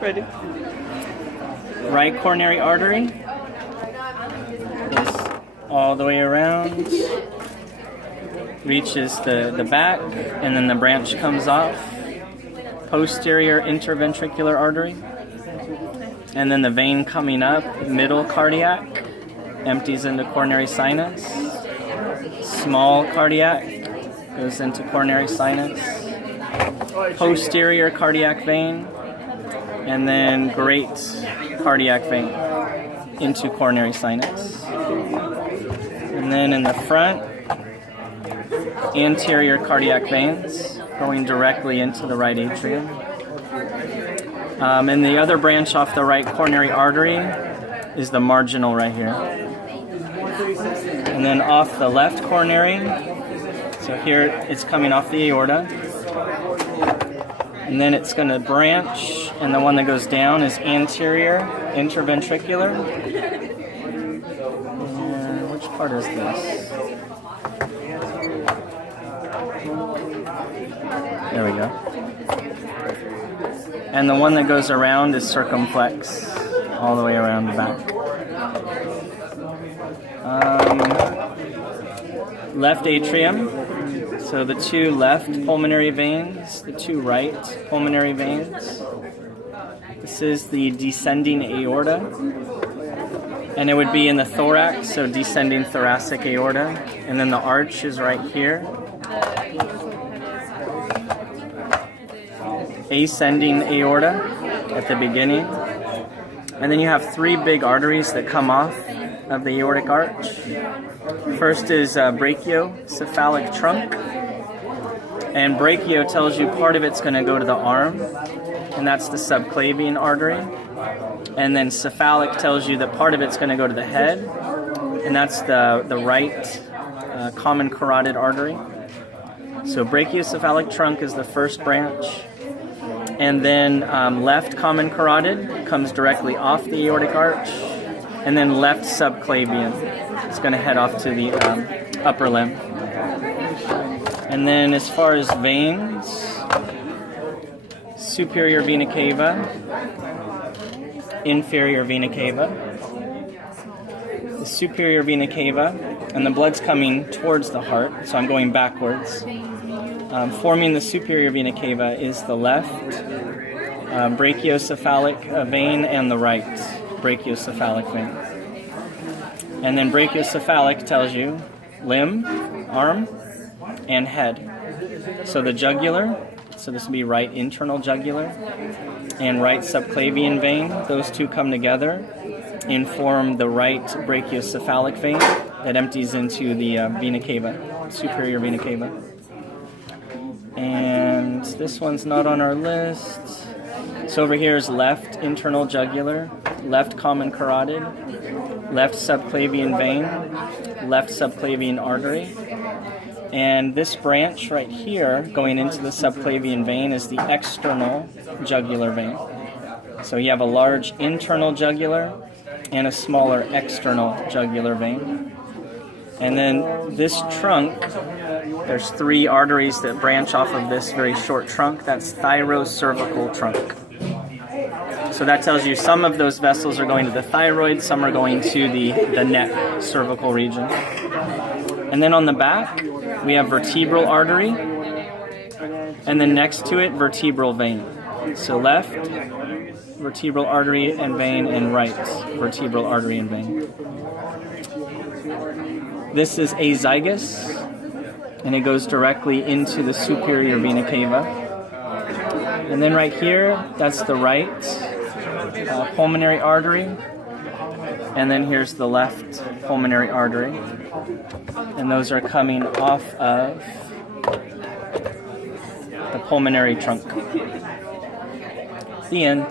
Ready? Right coronary artery is all the way around, reaches the back, and then the branch comes off. Posterior interventricular artery, and then the vein coming up, middle cardiac, empties into coronary sinus. Small cardiac goes into coronary sinus. Posterior cardiac vein, and then great cardiac vein into coronary sinus. And then in the front, anterior cardiac veins going directly into the right atrium. And the other branch off the right coronary artery is the marginal right here. And then off the left coronary, so here it's coming off the aorta. And then it's going to branch, and the one that goes down is anterior interventricular. And which part is this? There we go. And the one that goes around is circumflex, all the way around the back. Left atrium. So the two left pulmonary veins, the two right pulmonary veins. This is the descending aorta. And it would be in the thorax, so descending thoracic aorta. And then the arch is right here. Ascending aorta at the beginning. And then you have three big arteries that come off of the aortic arch. First is brachiocephalic trunk. And brachio tells you part of it's going to go to the arm, and that's the subclavian artery. And then cephalic tells you that part of it's going to go to the head, and that's the right common carotid artery. So brachiocephalic trunk is the first branch. And then left common carotid comes directly off the aortic arch. And then left subclavian is going to head off to the upper limb. And then as far as veins, superior vena cava, inferior vena cava. The superior vena cava, and the blood's coming towards the heart, so I'm going backwards. Forming the superior vena cava is the left brachiocephalic vein and the right brachiocephalic vein. And then brachiocephalic tells you limb, arm, and head. So the jugular, so this would be right internal jugular, and right subclavian vein, those two come together and form the right brachiocephalic vein that empties into the vena cava, superior vena cava. And this one's not on our list. So over here is left internal jugular, left common carotid, left subclavian vein, left subclavian artery. And this branch right here, going into the subclavian vein, is the external jugular vein. So you have a large internal jugular and a smaller external jugular vein. And then this trunk, there's three arteries that branch off of this very short trunk. That's thyrocervical trunk. So that tells you some of those vessels are going to the thyroid, some are going to the neck, cervical region. And then on the back, we have vertebral artery, and then next to it, vertebral vein. So left, vertebral artery and vein, and right, vertebral artery and vein. This is azygous, and it goes directly into the superior vena cava. And then right here, that's the right pulmonary artery, and then here's the left pulmonary artery. And those are coming off of the pulmonary trunk. The end.